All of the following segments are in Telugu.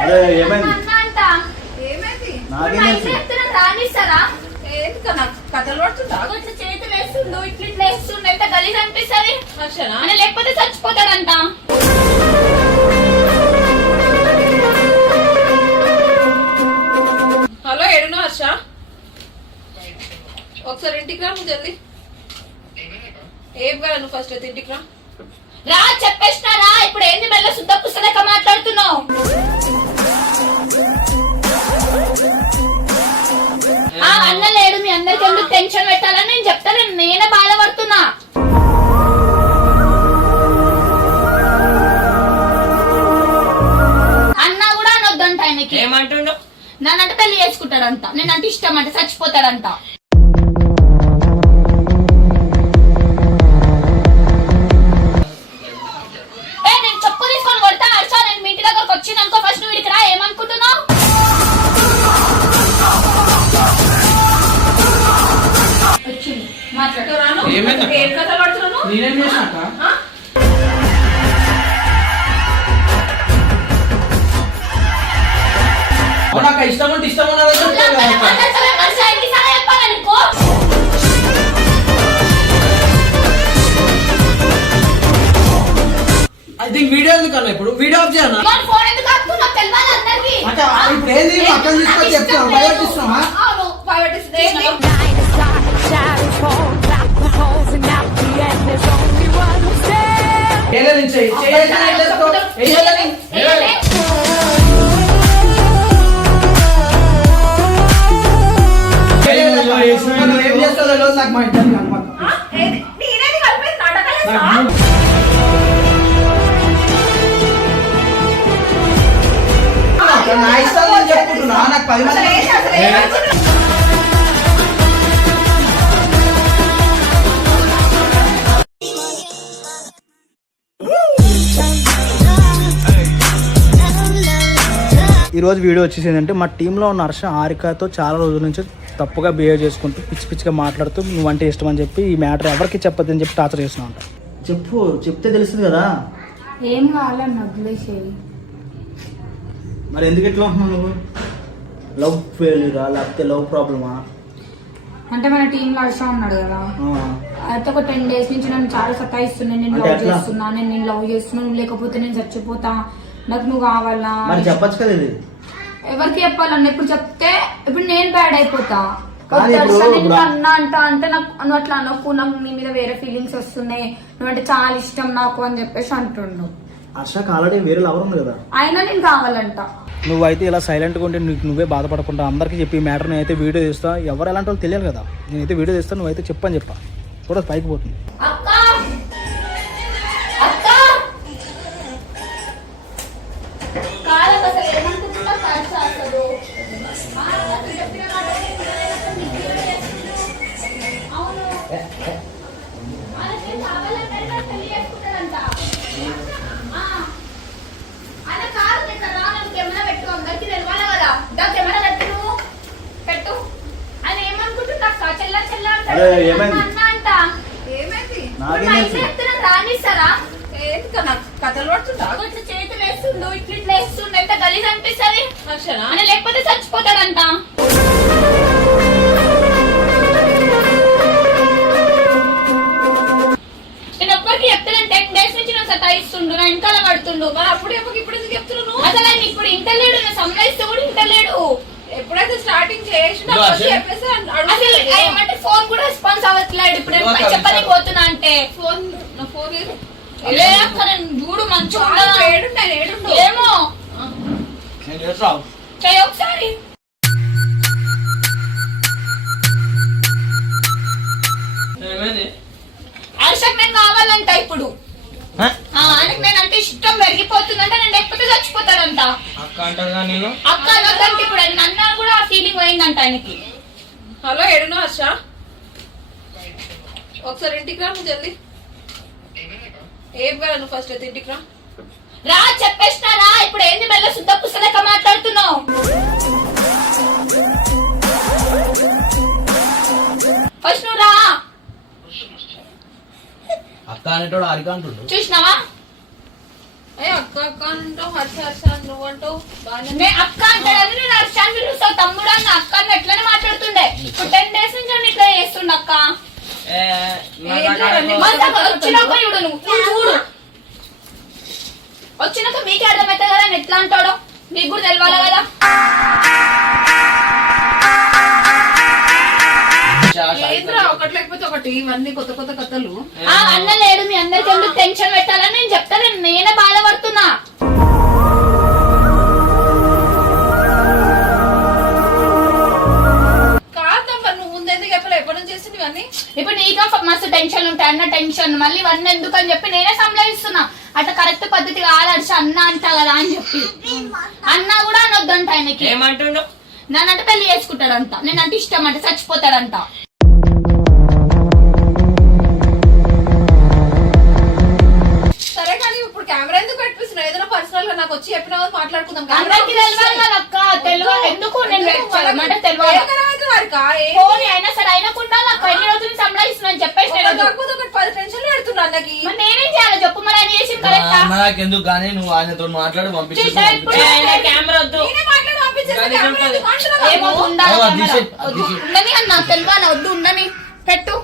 అరే ఏమైంది. ఏమైంది? కథలు పడుతుందా? అగో ఇట్లా చేతులు వేస్తుండు ఇట్లా ఇట్లా వేస్తుండు ఎంత గలీజ్ అనిపిస్తుంది? అని లేకపోతే చచ్చిపోతాడంట. హలో ఏడునా హర్ష? ఒకసారి ఇంటికి రా నువ్వు జల్దీ ఏం కదా నువ్వు ఫస్ట్ అయితే ఇంటికి రా. రా చెప్పేసినా రా. ఇప్పుడు ఏంది మెల్ల శుద్ధ పుస్తక మాట్లాడుతున్నావు? అన్న లేడు మీ అందరికి ఎందుకు టెన్షన్ పెట్టాలని నేను చెప్తాను. నేనే బాధపడుతున్నా. అన్న కూడా అనొద్దంట ఆయనకి. ఏమంటుండు? నన్నంటే పెళ్ళి చేసుకుంటాడంట. నేనంటే ఇష్టం అంటే చచ్చిపోతాడంట. నేనేం చేసినాక? నాకు ఇష్టం అంటే ఇష్టం ఐ థింక్ వీడియో ఎందుకన్నా ఇప్పుడు? వీడియో ఆఫ్ చేయనా? ఇవాళ ఫోన్ ఎందుకు ఆపుతున్నావు తెలియాలి అందరికీ. అంటే ఇప్పుడు ఏంది? అక్కడ తీసుకొని? ఇష్టం బయట. ఇస్తున్నావా? ఏదో నువ్వు ఏం చేస్తావో తెలియదు నాకు మా? నాకు నా ఇష్టం నేను చెప్పుకుంటున్నా. నాకు పది మంది ఏంటి? అసలు ఏం నచ్చింది? ఈ రోజు వీడియో వచ్చేసి ఏంటంటే మా టీంలో ఉన్న హర్ష హారికతో చాలా రోజుల నుంచి తప్పుగా బిహేవ్ చేసుకుంటూ పిచ్చి పిచ్చిగా మాట్లాడుతూ నువ్వంటే ఇష్టం అని చెప్పి ఈ మ్యాటర్ ఎవరికి చెప్పొద్దని చెప్పి టార్చర్ చేస్తున్నావు అంట చెప్పు చెప్తే తెలుస్తుంది కదా ఏం వదిలేసేయి మరి ఎందుకు ఎట్లా ఉంటున్నావు నువ్వు లవ్ ఫెయిల్యూరా లేకపోతే లవ్ ప్రాబ్లమా అంటే మన టీమ్లో హర్ష ఉన్నాడు కదా అయితే ఒక టెన్ డేస్ నుంచి నన్ను చాలా సతాయిస్తున్నాను నేను అంటే లవ్? చేస్తున్నా నేను నేను లవ్ చేస్తున్నా నువ్వు లేకపోతే నేను చచ్చిపోతా నాకు నువ్వు కావాలా? మరి చెప్పొచ్చు కదా ఇది. ఎవరికి చెప్పాలన్న ఇప్పుడు చెప్తే ఇప్పుడు నేను బ్యాడ్ అయిపోతా. కాదు ఇప్పుడు- అన్నా అంట అంటే నాకు నువ్వు అట్లా అనకు నాకు నీ మీద వేరే ఫీలింగ్స్ వస్తున్నాయి. నువ్వంటే చాలా ఇష్టం నాకు అని చెప్పేసి అంటుండు. హర్షకి ఆల్రెడీ వేరే లవర్ ఉంది కదా. అయినా నేను కావాలంట. నువ్వైతే ఇలా సైలెంట్గా ఉంటే నీకు నువ్వే బాధపడకుండా అందరికీ చెప్పి ఈ మ్యాటర్ నేనైతే వీడియో తీస్తా. ఎవరు ఎలాంటి వాళ్ళు తెలియాలి కదా. నేనైతే వీడియో తీస్తా నువ్వైతే చెప్పని చెప్పా. కూడా పైకి పోతుంది. కథలు పడుతుందా అగో ఇట్లా చేతులు వేస్తుండు ఇట్లా ఇట్లా వేస్తుండు ఎంత గలీజ్ అనిపిస్తుంది. హర్షనా అని లేకపోతే చచ్చిపోతాడంట. నేను ఎవ్వరికి చెప్తున్నాను టెన్ డేస్ నుంచి నువ్వు సతాయిస్తుండు నా వెనకాల పడుతుండు. మరి అప్పుడు చెప్పక ఇప్పుడు ఎందుకు చెప్తున్నావు నువ్వు? అసలు ఆయన ఇప్పుడు ఇంటలేడు నేను సంపాదిస్తే కూడా ఇంటలేడు ఎప్పుడైతే స్టార్టింగ్ చేసినా చెప్పేసి అసలు ఏమంటే ఫోన్ కూడా రెస్పాన్స్ అవ్వట్లేడు ఇప్పుడు చెప్పని పోతున్నా అంటే. ఫోన్ నా ఫోన్ ఏది? లే అక్క నేను చూడు మంచిగా. ఏమో. నేను చేస్తావు చెయ్యి ఒకసారి ఏమైంది హర్షకు నేను కావాలంట ఇప్పుడు? ఆ, ఆయనకు నేను అంటే ఇష్టం పెరిగిపోతుందంట నేను లేకపోతే చచ్చిపోతాడంట అక్క అంటారుగా నేను అక్క అనొద్దంటే ఇప్పుడు ఆయన నన్నా కూడా ఆ ఫీలింగ్ పోయిందంట ఆయనకి హలో ఏడునా హర్ష ఒకసారి ఇంటికి రా నువ్వు జల్దీ ఏం కదా నువ్వు ఫస్ట్ అయితే ఇంటికి రా రా చెప్పేసినా రా. ఇప్పుడు ఏంది మెల్ల శుద్ధ పుస్తక మాట్లాడుతున్నావు? ఫస్ట్ నువ్వు రా. అక్క అనేటోడు అంటుండు. చూసినావా? ఏ అక్క అక్క అంటావు హర్ష హర్ష అక్క అంటాడని నేను హర్షాన్ని పిలుస్తావు. తమ్ముడు అన్న అక్క అని ఎట్లనే మాట్లాడుతుండే. ఇప్పుడు టెన్ డేస్ నుంచి నన్ను ఇట్లా చేస్తుండ అక్క. నువ్వు. చూడు. వచ్చినాక మీకే అర్థమవుతుంది కదా ఎట్లా అంటాడో? మీకు కూడా తెలవాలి కదా? ఏంద్రా ఒకటి లేకపోతే ఒకటి ఇవన్నీ కొత్త కొత్త కథలు. ఆ అన్న లేడు మీ అందరికి ఎందుకు టెన్షన్ పెట్టాలని నేను చెప్తాను. నేనే బాధపడుతున్నా. ఎప్పటి నుంచి చేసింది ఇవన్నీ? ఇప్పుడు నీకా ఫ- మస్తు టెన్షన్ ఉంటాయి అన్న టెన్షన్ మళ్ళీ ఇవన్నీ ఎందుకు అని చెప్పి నేనే సంలయిస్తున్నా అట్లా కరెక్ట్ పద్ధతి కాదు హర్ష అన్న అంటా కదా అని చెప్పి. అన్న కూడా అనొద్దంట ఆయనకి. ఏమంటుండు? నన్నంటే పెళ్ళి చేసుకుంటాడంట. నేనంటే ఇష్టం అంటే చచ్చిపోతాడంట. నాకు వచ్చి చెప్పిన వాళ్ళు మాట్లాడుకుందాం అందరికి తెలియాలి కదా అక్క తెలియాలి ఎందుకు? నేను తెలియాలి పోనీ అయినా సరే అయినకుండా నాకు ఎన్ని రోజులు సంబళిస్తున్నాను చెప్పేసి. కాకపోతే ఒకటి పది టెన్షన్లు పెడుతున్నా అన్నకి. మరి నేనేం చేయాలి? చెప్పు మరి ఆయన చేసింది కరెక్టా నాకెందుకు? కానీ నువ్వు ఆయనతో మాట్లాడి పంపించు. చూసా ఇప్పుడు? కెమెరా వద్దు. ఎందుకు? ఏమో ఉండాలి. ఉండని అని నాకు తెలియాలి వద్దు ఉండని పెట్టు.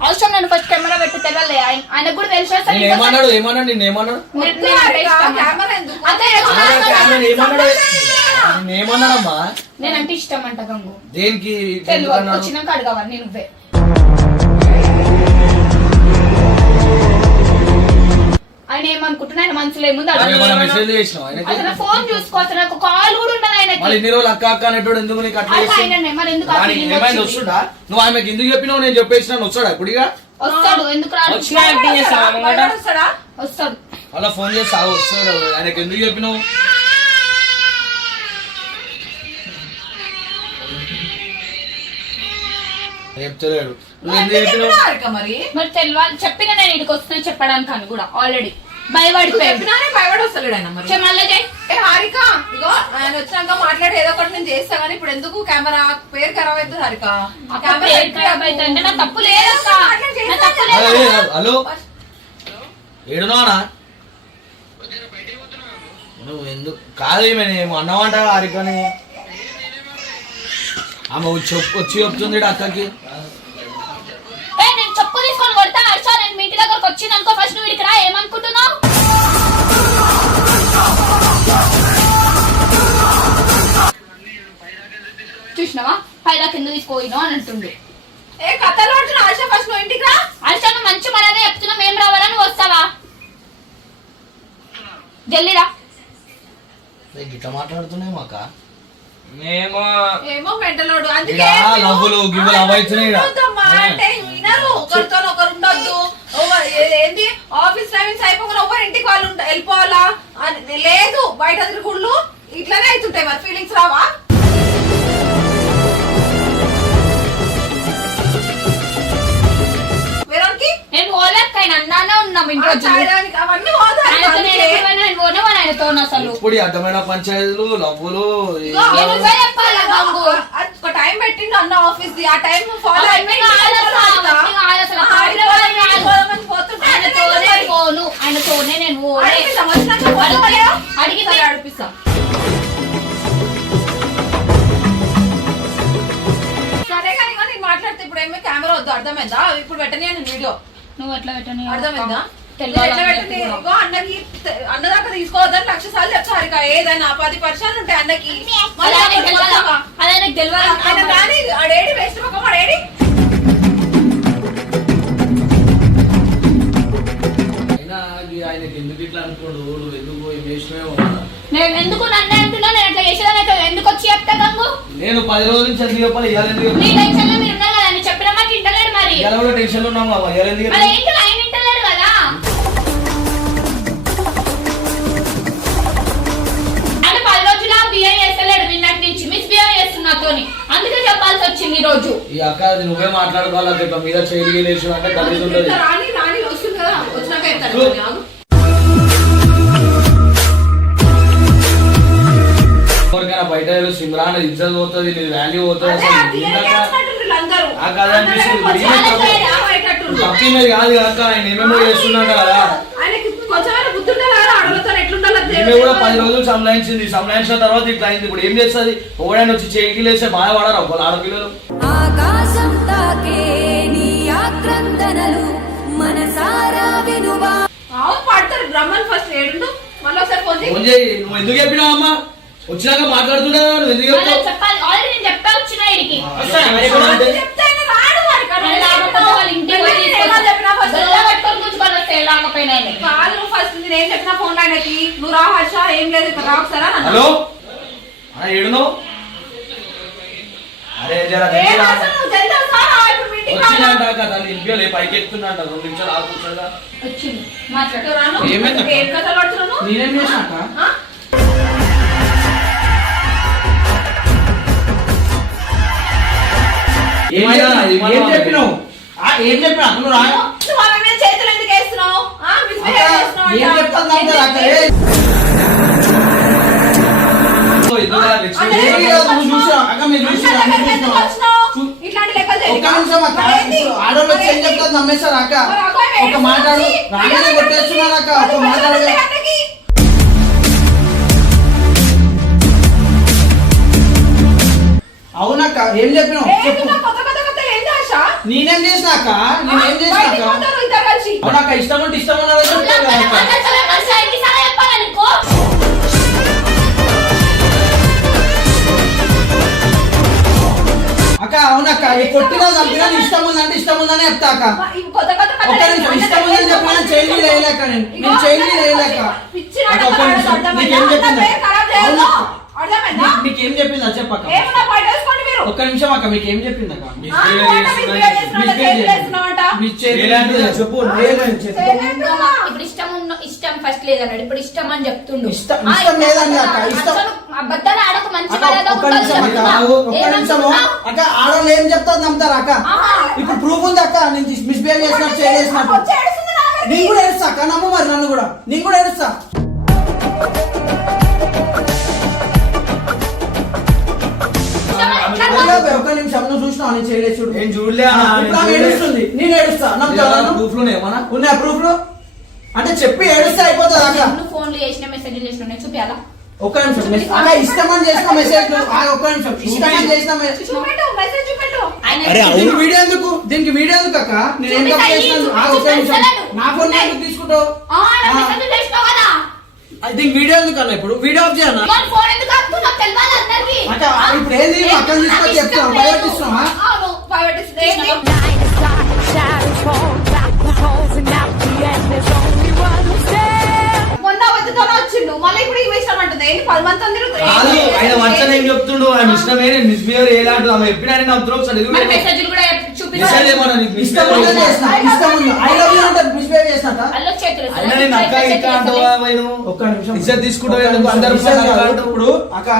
అవసరం నేను ఫస్ట్ కెమెరా పెట్టి తెలియాలి ఆయన- ఆయనకు కూడా తెలిసి నేను ఏమన్నాడు ఏమన్నాడు నేను ఏమన్నాడు? నేను- నేను అంటే ఇష్టం. కెమెరా ఎందుకు? అదే కెమెరా కెమెరా ఏమన్నాడు? నేను ఏమన్నాడమ్మా? నేనంటే ఇష్టం అంట గంగు. దేనికి? తెలియదు? వచ్చినాక అడగవని నువ్వే. ఆయన ఏమనుకుంటున్నా? ఆయన మనసులో మెసేజ్ చేసినావు? ఆయనకి అసలు ఫోన్ చూసుకోవచ్చు. నాకు కాల్ కూడా ఉండదు ఆయనకి. మళ్ళీ ఇన్ని రోజులు అక్క అక్క అనేటోడు ఎందుకు నీకు అట్లా అది చేస్తాడు? ఆయననే, మరి ఎందుకు ఆ దానికి feeling ఏమైంది వచ్చింది? వస్తుందా నువ్వు ఆమెకి ఎందుకు చెప్పినావు? నేను చెప్పేసిన వస్తాడా ఇప్పుడు ఇక వస్తాడు. ఎందుకు రాడు? వచ్చినా యాక్టింగ్ చేస్తావా? ముంగట బయట వస్తాడా? వస్తాడు. అలా ఫోన్ చేసి ఆ ఆయనకి ఎందుకు చెప్పినావు? చెప్తలేడు మరి? మరి తెలియాలి చెప్పిన నేను ఇక్కడికి వస్తున్నా చెప్పడానికి అని కూడా ఆల్రెడీ భయపడిపోయాడు చెప్పినానే భయపడి వస్తలేడు ఆయన మరి. చె- మళ్ళీ చేయి. ఏ హారిక ఇగో ఆయన వచ్చినాక మాట్లాడి ఏదో ఒకటి నేను చేస్తా కానీ ఇప్పుడు ఎందుకు కెమెరా పేరు ఖరాబ్ అవుతుంది హారిక? నా తప్పు లేదక్క నా తప్పు లేదు హలో? నువ్వు ఎందుకు కాదు ఈమె నేను అన్నమాట హరికని. ఆమె వచ్చి వచ్చి చెప్తుంది అక్కకి ఏ, నేను చెప్పు తీసుకొని కొడతా హర్ష నేను మీ ఇంటి దగ్గరకు వచ్చింది అనుకో ఫస్ట్ నువ్వు ఇక్కడ ఏమనుకుంటున్నావు? చూసినావా? పైదా కింద తీసుకోయినావు అని అంటుండు. ఏ కథలు పడుతున్నా ఆశ ఫస్ట్ నువ్వు ఇంటికి రా. హర్ష నువ్వు మంచి మర్యాద చెప్తున్నా మేము రావాలా నువ్వు వస్తావా? జల్లిరా ఏ, గిట్ల మాట్లాడుతున్నాయి మాక? మేము? ఏమో మెంటలోడు అందుకే ఇలా లవ్వులు గివ్వులు అవైతున్నాయి ఈడ. ఉండొద్దమ్మా, అంటే వినరు. ఒకరితో ఒకరు ఉండొద్దు. ఆఫీస్ అయిపోకుండా ఎవరు ఇంటికి వాళ్ళు వెళ్ళిపోవాలా? అని లేదు బయట తిరుగుళ్ళు ఇట్లానే అవుతుంటాయి మరి. ఫీలింగ్స్ రావా? నేను పోలేక ఆయన అన్నానే ఉన్నాం ఇంటి రోజు చాయడానికి అవన్నీ పోతాయి. ఆయనతో నేను అందుకే ఎప్పుడైనా నేను పోనేవాను ఆయనతో అసలు. ఇప్పుడు ఈ అడ్డమైన పంచాయతీలు లవ్వులు ఈ- ఇగో, నేను నువ్వే చెప్పాలా గంగు? ఒక టైం పెట్టిండు అన్న ఆఫీస్ ది ఆ టైం ఫాలో అవన్నీ కాదు అసలు, అవన్నీ కాదు అసలు. ఆడిపోవడం కాదు. ఆయనతోనే పోను. ఆయనతోనే నేను పోనే. అడిగి అడిపిస్తా. సరే కానీ ఇగో మాట్లాడితే ఇప్పుడు ఏమీ కెమెరా వద్దు అర్థమైందా? ఇప్పుడు పెట్టని నేను వీడియో. నువ్వు ఎట్లా పెట్టని? అర్థమైందా? అన్నకి అన్న దాకా తీసుకోవద్దని లక్ష సార్లు చెప్తారు ఏదైనా పది పర్సెంట్ ఉంటాయి అన్నకి. కానీ ఆడేడి వేస్ట్ పక్క ఉన్నా నేను ఎందుకు నన్ను అంటున్నా? నేను అట్లా చేసేదాన్ని? ఎందుకు వచ్చి చెప్తా గంగు? నేను పది రోజుల నుంచి ఎందుకు చెప్పాలి? ఇవాళ ఎందుకు మీ చెప్పాలి? టెన్షన్లో మీరు ఉన్నారు కదా నేను చెప్పిన మాట కూడా టెన్షన్లో ఉన్నాం బాబా ఇవాళ ఎందుకు మరి చెప్పాలి? ఏంటి ఆయన వింటలేడు కదా ఆయన పది రోజుల బిహేవ్ చేస్తలేడు నిన్నటి నుంచి మిస్బిహేవ్ చేస్తున్నతోని అందుకే చెప్పాల్సి వచ్చింది ఈ రోజు ఈ అక్క అది నువ్వే మాట్లాడుకోవాలి ఇట్లా మీద చేయి లేచి అంటే కలిసి ఉంటుంది రాని రాని వస్తుంది కదా వచ్చినాక చెప్తాను చూ. కొన్ని ఆగు. ఎవరికైనా బయట ఏదో సిమ్రాన్ ఇజ్జత్ పోతుంది నీ వాల్యూ పోతుంది అదే అసలు? చేస్తున్నట్టు. నాకు అదే అనిపిస్తుంది. తప్పింది కాదు కదా ఆయన ఏమేమో కదా. ఈమె కూడా పది రోజులు సంలాయించింది. సంలాయించిన తర్వాత ఇట్లా అయింది. ఇప్పుడు ఏం చేస్తుంది? ఒకడైనా వచ్చి చేయికి లేస్తే బాధపడరు వాళ్ళ ఆడపిల్లలు. ఆకాశం తాకే నీ ఆక్రందనలు మనసారా వినువా. అవును పడతారు. బ్రహ్మన్ ఫస్ట్ ఏడు మళ్ళీ ఒకసారి ఫోన్ చేయి. ఫోన్ చేయి. నువ్వు ఎందుకు చెప్పినావు అమ్మా? వచ్చినాక మాట్లాడుతుండే నువ్వు ఎందుకు చెప్పాలి. ఆల్రెడీ నేను చెప్పా వచ్చిన ఇడికి అంటే చెప్తే ఆయన రాడు మరి కదా. ఫస్ట్ నేను చెప్పిన ఫోన్ ఆయనకి. నువ్వు రా హర్ష ఏం లేదు ఇక్కడ రా ఒకసారి అని అన్నా. హలో? అన్న ఏడును అరే జరా? వచ్చిందంట పైకి ఎక్కుతుందంట రెండు నిమిషాలు ఆగుతుందా. ఏమైంది? నేనేం చేసినాక ఏం చెప్పినావు? ఏం చెప్పినా నువ్వు రా నువ్వు ఆమె మీద చేతులు ఎందుకు వేస్తున్నావు ఆ, misbehave అక్క, చేస్తున్నావు ఏం అంట. చెప్తాను అక్క అంటే ఏం నువ్వు? చూసావా? అక్క, మీరు అన్న చూసారా? దగ్గరికి మీరు ఎందుకు చూసావా? వచ్చినావు? చూ- ఇట్లాంటి లెక్కలు ఒక్క తెలియదా? నిమిషం అక్క మరి ఏంది? ఆడోళ్ళు వచ్చి ఏం మరి చెప్తారు నమ్మేస్తారు అక్క మరి మాట్లాడు చేస్తుంది? రాగానే కొట్టేస్తున్నారు అక్క మరి ఒక మాట్లాడు మరి? అవునక్క ఏం చెప్పినావు? నేనేం చేసినా అక్క నేనేం చేసినా బయటికి అక్క పోతారు ఇద్దరు కలిసి. అవునక్క ఇష్టం అంటే ఇష్టం అక్క. అవునక్క కొట్టినా చంపినా ఇష్టం ఉందంటే ఇష్టం ఉందని చెప్తా అక్క. ఒక్క నిమిషం ఇష్టం ఉందని చెప్పినా చైన్ వేయలేక నేను నేను అక్క, నాటకాలు ఒక్క నిమిషం? నీకేం చెప్పిందా? అర్థమైందా? చెప్పిందా ఏమన్నా పట్టేసుకోండి మీరు ఒక్క నిమిషం అక్క మీకు ఏం చెప్పింది అక్క ఆ, మాట misbehave చేస్తున్నావంట, చేతులు వేస్తున్నావంట. మీ చేతులు ఏలాంటి చెప్పు ఏమని చెప్పు. చేయలేదుగా. ఇప్పుడు ఇష్టం ఉన్న ఇష్టం ఫస్ట్ లేదన్నాడు ఇప్పుడు ఇష్టం అని చెప్తుండు ఇష్టం- ఆ, ఇష్టం లేదండి అక్క, ఇష్టం- అసలు అబద్ధాలు ఆడక మంచి అక్క, మర్యాద ఒక్క ఉండాలి నిమిషం అక్క చెప్తున్నా. ఆగు, ఒక్క నిమిషము ఏమనుకుంటున్నావ్? అక్క ఆడవాళ్ళు ఏం చెప్తారు నమ్ముతారు అక్క ఆహా. ఇప్పుడు ప్రూఫ్ ఉంది అక్క నేను మిస్బిహేవ్ చేసినట్టు వచ్చి చేసినట్టు ఏడుస్తుంది నా దగ్గరికి. నేను కూడా ఏడుస్తా అక్క నమ్ము మరి నన్ను కూడా నేను కూడా ఏడుస్తా ఒక్క నిమిషం నువ్వు నేను చేయలేదు చూడు. చూడలే. ఏడుస్తుంది. ఏడుస్తా. ఏమన్నా? ఉన్నాయా ప్రూఫ్లు అంటే చెప్పి ఏడుస్తే అయిపోతుంది అక్క నువ్వు ఫోన్లు చేసిన మెసేజ్ చేసిన నేను చూపించాలా ఒక్క నిమిషం. మెస్- అక్క ఇష్టమని చేసిన మెసేజ్ ఒక్క నిమిషం. ఇష్టమని చేసిన మెసేజ్ చూపెట్టు మెసేజ్ చూపెట్టు. ఆయన అరే అవును. వీడియో ఎందుకు? దీనికి వీడియో ఎందుకు అక్క? నేను ఏం తప్పు. నా ఫోన్ ఎందుకు తీసుకుంటావు? అది దీనికి వీడియో ఎందుకు అన్న ఇప్పుడు? వీడియో ఆఫ్ చేయనా? మన ఫోన్ ఎందుకు ఆపుతున్నావు తెలియాలి అందరికి. అక్క, ఇప్పుడు ఏంది? తీసుకొని? అవును. Stands. మొన్న వద్దుతోనే వచ్చిండు. మళ్ళీ ఇప్పుడు ఈ విషయం అంటుంది. ఏంటి? పది మంది అందరూ కాదు ఆయన ఏం చెప్తుండు? ఆయన ఇష్టమే నేను మిస్బిహేవ్ చేయలాంటి ఆమె ఎప్పుడైనా నమ్ముతున్నావు ఒకసారి కూడా ఇప్పుడు. అక్క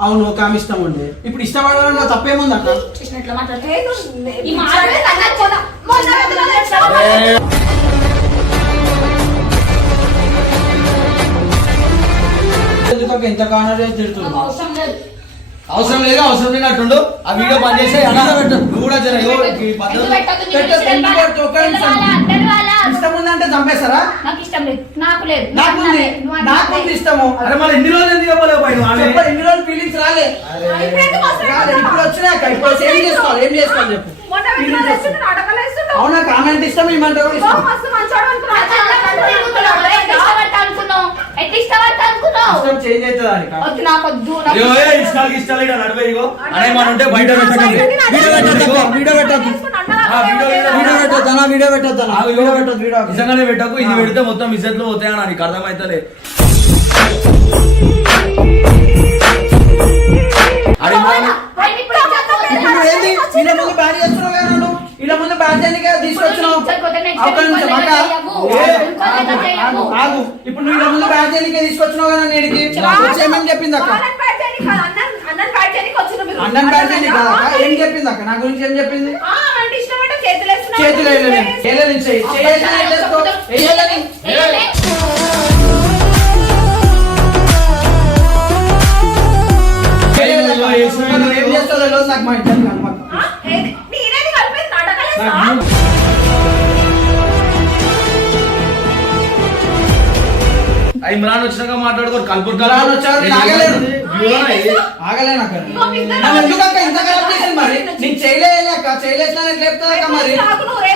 అవును ఒక ఆమె ఇష్టం ఉండే ఇప్పుడు ఇష్టపడడంలో తప్పేముంది అక్క? చూసినట్లు మాట్లాడుతూ ఏ నువ్వు- ఈ మాటలే అన్నది మొన్న మొన్న వద్దుతోనే వచ్చినావు. ఎందుకు అక్క? ఇంత కానరే తిడుతున్నావు? అవసరం లేదు అవసరం లేనట్టుండు. ఆ వీడియో పని చేసే నువ్వు కూడా జర? నీకు ఇష్టం ఉందంటే చంపేస్తారా? నాకు ఇష్టం లేదు. నాకు లేదు. అన్నావే. నాకుంది ఇష్టము. అరే మరి ఎన్ని రోజులు ఎందుకు? చెప్ప ఎన్ని రోజులు ఫీలింగ్స్ రాలే. ఇప్పుడు? రాలే ఇప్పుడు ఏం చేసుకోవాలి? ఏం చేసుకోవాలి చెప్పు. అవునా కామెంట్ ఇష్టం ఏమంటారు ఓ, ఇష్టం మస్తు మంచోడు అనుకున్నా. ఆ చాలా మంది తిరుగుతున్నావు. ఎట్లా ఇష్టపడతా అనుకున్నావు? ఇష్టం చేంజ్ అవుతుంది అని వద్దు నాకు వద్దు నాకు ఇగో, ఏ ఇష్టాలకి ఇష్టాలు ఇక్కడ నడిపే ఇగో అనే మన ఉంటే బయట పెట్టకండి. వీడియో పెట్టొద్దు వీడియో పెట్టొద్దు ఆ, వీడియో ఏమో వీడియో చేయలేదు. పెట్టొద్దు అన్న వీడియో పెట్టొద్దు అన్న ఆగు. వీడియో పెట్టొద్దు వీడియో నిజంగానే పెట్టకు ఇది పెడితే మొత్తం ఇజ్జట్లు పోతాయని నీకు అర్థమైతలే. అరే ఇప్పుడు ఏంది? వీళ్ళ ముందు బ్యాట్ చేస్తున్నావు కదా వీళ్ళ ముందు చేయడానికి తీసుకొచ్చినావు ఆగు, ఇప్పుడు నువ్వు వీళ్ళ ముందు చేయడానికి తీసుకొచ్చినావు కదా నేడికి? ఏమేమి చెప్పింది అక్క. అన్నం చేయడానికి కదా? ఏం చెప్పింది అక్క? నా గురించి ఏం చెప్పింది? ఆ, అంటే ఇష్టమంటే చేతులు. చేతులు ఏం నాకు మా ఇంటర్ నాటకాలు వేస్తా? నాకు కలుపురు రాను వచ్చారు, ఆగలేను. కలుపు ఆగలేను అక్క. ఎందుకు ఇంత మరి? నేను చేయలేదు అక్క. చేయలేసిన మరి.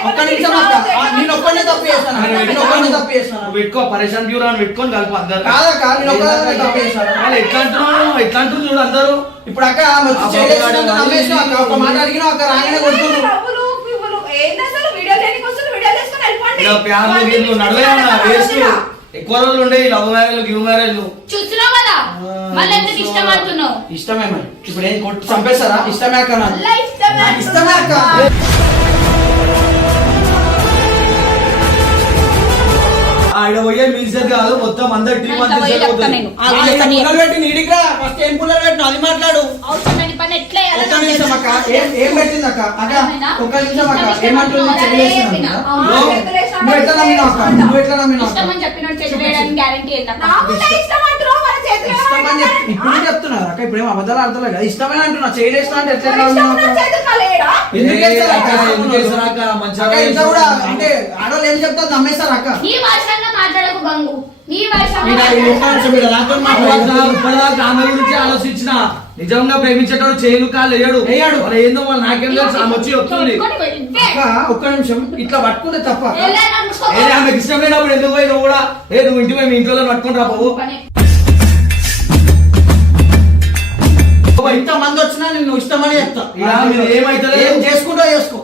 ఒక్క నిమిషం అక్క. ఆ, నేను ఒక్కనే తప్పు చేస్తాను అక్క. నేను ఒక్కనే తప్పు చేస్తాను పెట్టుకో పరేషాన్ బ్యూరో అని పెట్టుకొని కలుపు అందరు కాదక్క నేను తప్పు చేస్తాను ఎట్లా అంటున్నారు ఎట్లా అంటున్నారు చూడు అందరూ? ఇప్పుడు అక్క నమ్మేసిన అక్క. ఒక మాట అడిగినా అక్క రాగానే కొడుతున్నారు. ఎక్కువ రోజులు ఉండే లవ్ మ్యారేజ్ గివ్ మ్యారేజ్ చూస్తున్నావు కదా? మళ్ళీ ఎందుకు ఇష్టం అంటున్నావు? ఇష్టమే మరి. ఇప్పుడు ఏం కొట్టి చంపేస్తారా? ఇష్టమే అక్క ఇష్టమే అక్క ఆడ పోయే కాదు మొత్తం అందరు టీం అంతా పుల్లలు పెట్టి ఫస్ట్ ఏం పుల్లలు అది మాట్లాడు. అవసరమైన పని ఎట్లా చేయాలో ఒక్క నాకు నిమిషం అక్క తెలుసు. ఏం ఏం పెట్టింది అక్క? అక్క? ఒక్క నిమిషం అక్క ఏమంటుంది నువ్వు ఎట్లా నువ్వు ఎట్లా చెప్పినట్టు గ్యారంటీ చెప్పి ఇప్పుడు చెప్తున్నారు అక్క? ఇప్పుడు ఏం అబద్ధాలు ఆడతలే కదా. ఇష్టమని అంటున్నా చేయలేసిన అంటే ఎట్లా మరి ఇష్టం నమ్మినావు ఉన్న అక్క? చేతులు కాలేడా? ఎందుకు చేస్తారు అక్క? ఎందుకు చేస్తారు అక్క? మంచిగా అక్క ఇంత కూడా అంటే ఆడవాళ్ళు ఏం చెప్తారు? నమ్మేస్తారు అక్క. నీ భాషలో మాట్లాడకు గంగు. నీ భాషలో మీరు ఆ ఈ ఒక్క నిమిషం మీరు నాతో ఇప్పటిదాకా మాట్లాడదు ఇప్పటిదాకా ఆమె గురించి ఆలోచించిన నిజంగా ప్రేమించేటోడు చేయలు కాళ్ళు వేయడు వేయడు. మరి ఏందో వాళ్ళు నాకేం తెలుసు ఆమె వచ్చి చెప్తుంది. అక్క ఒక్క నిమిషం. ఇట్లా పట్టుకుంటే తప్ప. ఆమెకి ఇష్టం లేనప్పుడు ఎందుకు పోయి నువ్వు కూడా? ఏ నువ్వు ఇంటికి పోయి మీ ఇంట్లో పట్టుకుని రా బాబు. ఇంత మంది వచ్చినా నేను ఇష్టమని చెప్తా. ఏమైతలేదు? ఏం చేసుకుంటా చేసుకో.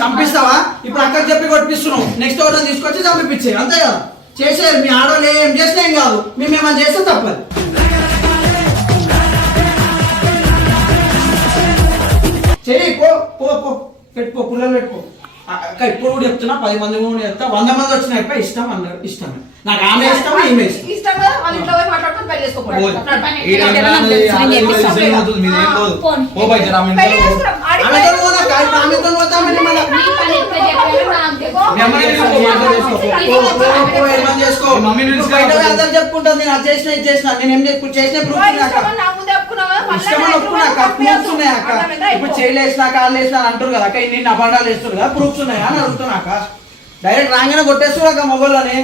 చంపిస్తావా? ఇప్పుడు అక్కడికి చెప్పి కొట్టిస్తున్నావు నెక్స్ట్ ఎవరైనా తీసుకొచ్చి చంపిపించే అంతే కదా? చేసేది మీ ఆడవాళ్ళు ఏం చేసినా ఏం కాదు. మేము ఏమైనా చేస్తే తప్పదు. చెయ్యి పో పో పో. పెట్టుకో పెట్టుకో అక్క ఇప్పుడు కూడా చెప్తున్నా పది మంది కూడా చెప్తా వంద మంది వచ్చిన అయిపోయి ఇష్టం అన్నారు ఇష్టమే నాకు ఆమె ఇష్టం ఈమె ఇష్టం ఇష్టం కదా వాళ్ళ ఇంట్లో పోయి మాట్లాడుకొని పెళ్ళి. పోదు. ఈడ మీదేం పోదు. పో బయట రా, మీ ఇంట్లో పెళ్ళి పో. చేసుకున్నాం. ఆడికి ఆమెతో పెళ్ళి పోదాక ఇప్పుడు ఆమెతో పోతామని మళ్ళీ నీ పని ఎట్లా చెప్పాలో నాకు తెలుసు. మీ అమ్మని పిలుచుకో, మాట్లాడేసుకో. పో, పో, పో, ఏమని చేసుకో. మీ మమ్మీని ఇప్పుడు పిలుచుకో. బయట అందరూ చెప్పుకుంటాను నేను అది చేసిన ఇది చేసిన నేను ఏం చెప్పు చేసిన ప్రూఫ్ కదా, ప్రూఫ్స్ ఉన్నాయా అక్క? ఇప్పుడు చేయలేసిన కాళ్ళు వేసిన అంటారు కదా అక్క ఇన్ని అపాండాలు వేస్తారు కదా ప్రూఫ్స్ ఉన్నాయా అని అడుగుతున్నాక డైరెక్ట్ రాగానే మొబైల్లోనే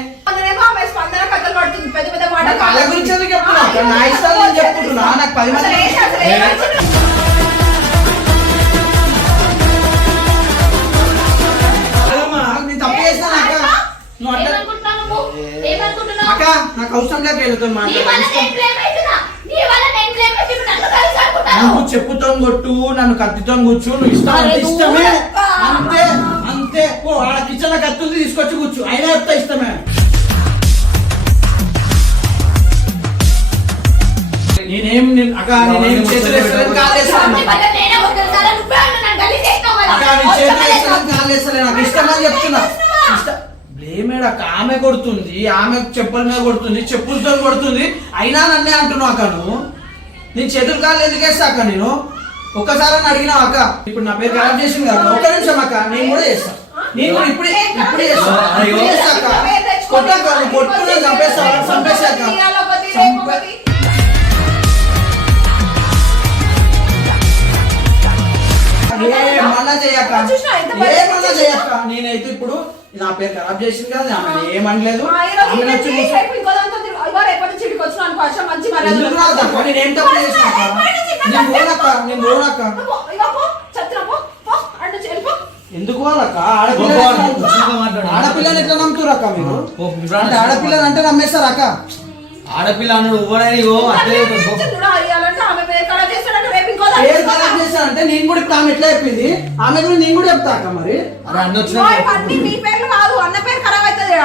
పెద్ద పెద్ద మాటలు వాళ్ళ గురించి చెప్తున్నా అక్క? నా ఇష్టాలు నేను చెప్పుకుంటున్నా నాకు పది మంది అవుతున్నా. నన్ను కలిసి అనుకుంటాను. నువ్వు చెప్పుతో కొట్టు నన్ను కత్తితో కూర్చు నువ్వు ఇష్టం ఇష్టమే. అంతే అంతే ఓ ఆడ కిచెన్లో కత్తుంది తీసుకొచ్చి కూర్చు అయినా చెప్తా ఇష్టమే నేనేం నేను- అక్క నేనేం చేతులు వేస్తలేను, కాళ్ళు వేస్తలేను. నీ వల్ల నేనే ఒకరి తల నువ్వే అన్నా నన్ను కలిసి చేసినావు కదా. అక్క నేను చేతులు అవసరం లేదు. వేస్తలేను, కాళ్ళు వేస్తలేను. నాకు ఇష్టం అని చెప్తున్నా ఇష్టం బ్లేమేడ్ అక్క ఆమె కొడుతుంది ఆమె చెప్పుల మీద కొడుతుంది చెప్పులతో కొడుతుంది. అయినా నన్నే అంటున్నావు అక్క నువ్వు. నేను చేతులు కాళ్ళు ఎందుకు అక్క నేను. ఒక్కసారి అని అడిగినావు అక్క. ఇప్పుడు నా పేరు ఖరాబ్ చేసింది కదా ఒక్క నిమిషం అక్క నేను కూడా చేస్తా. నేను కూడా ఇప్పుడే ఇప్పుడే చేస్తా. ఇప్పుడే చేస్తా అక్క. కొట్టక్క నువ్వు కొట్టుకున్నా చంపేస్తా చంపేశాక ఇవాళొకటి, రేపొకటి. మళ్ళా చేయక్క ఏ మళ్ళా చేయక్క నేనైతే ఇప్పుడు నా పేరు ఖరాబ్ చేసింది కదా ఆమె ఏమనలేదు. ఎందుకు అటు వాళ్ళక్క. ఆడపిల్లని ఎట్లా నమ్ముతారు? అక్క మీరు? అంటే ఆడపిల్లని అంటే నమ్మేస్తారు అక్క. ఆడపిల్ల అన్నాడు దాంతో. చేశానంటే నేను కూడా ఇప్పుడు ఆమె ఎట్లా చెప్పింది? ఆమె గురించి నేను కూడా చెప్తా అక్క మరి. అరే అన్న అన్న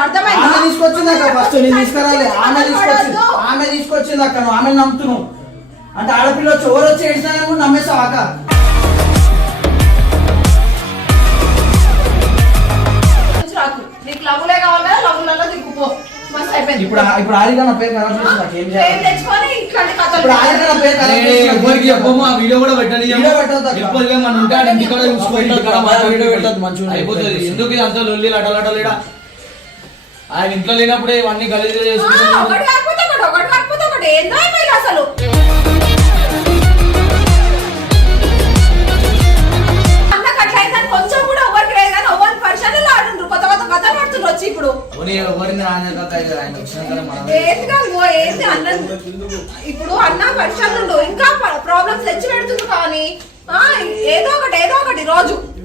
ఆమె తీసుకొచ్చింది అక్క ఫస్ట్ నేను తీసుకురాలే. ఆమె తీసుకొచ్చింది. ఆమె తీసుకొచ్చింది అక్క నువ్వు ఆమె నమ్ముతున్నావు. అంటే ఆడపిల్ల వచ్చి ఎవరు వచ్చి ఏడిచినా కూడా నుంచి రాకు. నీకు లవ్వులే కావాలి కదా లవ్వులలో దిక్కుపో మస్తు అయిపోయింది. ఇప్పుడు ఆ- ఇప్పుడు నా పేరు ఏం తెచ్చుకొని ఇట్లాంటి కథలు నా పేరు చెప్పము ఆ వీడియో కూడా పెట్టని వీడియో పెట్టొద్దు అక్క. ఎప్పుడు మన ఉంటే ఆడ ఇంటికాడ చూసుకోవాలి ఇంటికాడ వీడియో పెట్టొద్దు, మంచిగా ఉంటుంది. అయిపోతుంది. ఎందుకు ఇది అంత లొల్లి లటలటలేడ? ఆయన ఇంట్లో లేనప్పుడే ఇవన్నీ గలీజ్ ఒకటి కాకపోతే ఒకటి ఒకటి కాకపోతే ఒకటి. ఏందో అయిపోయింది అసలు? అన్నకు అట్లా అయిందని కొంచెం కూడా ఎవరికి లేదు కానీ ఎవరి ఆడుండ్రు. కొత్త కొత్త కథలు పడుతుండ్రు వచ్చి ఇప్పుడు. ఎవరిని ఆయన వచ్చినాక మనం కాదు అన్న? ఇప్పుడు అన్న ఇంకా ప్రాబ్లమ్స్ తెచ్చి పెడుతుంది కానీ ఆ, ఏదో ఒకటి ఏదో ఒకటి రోజు.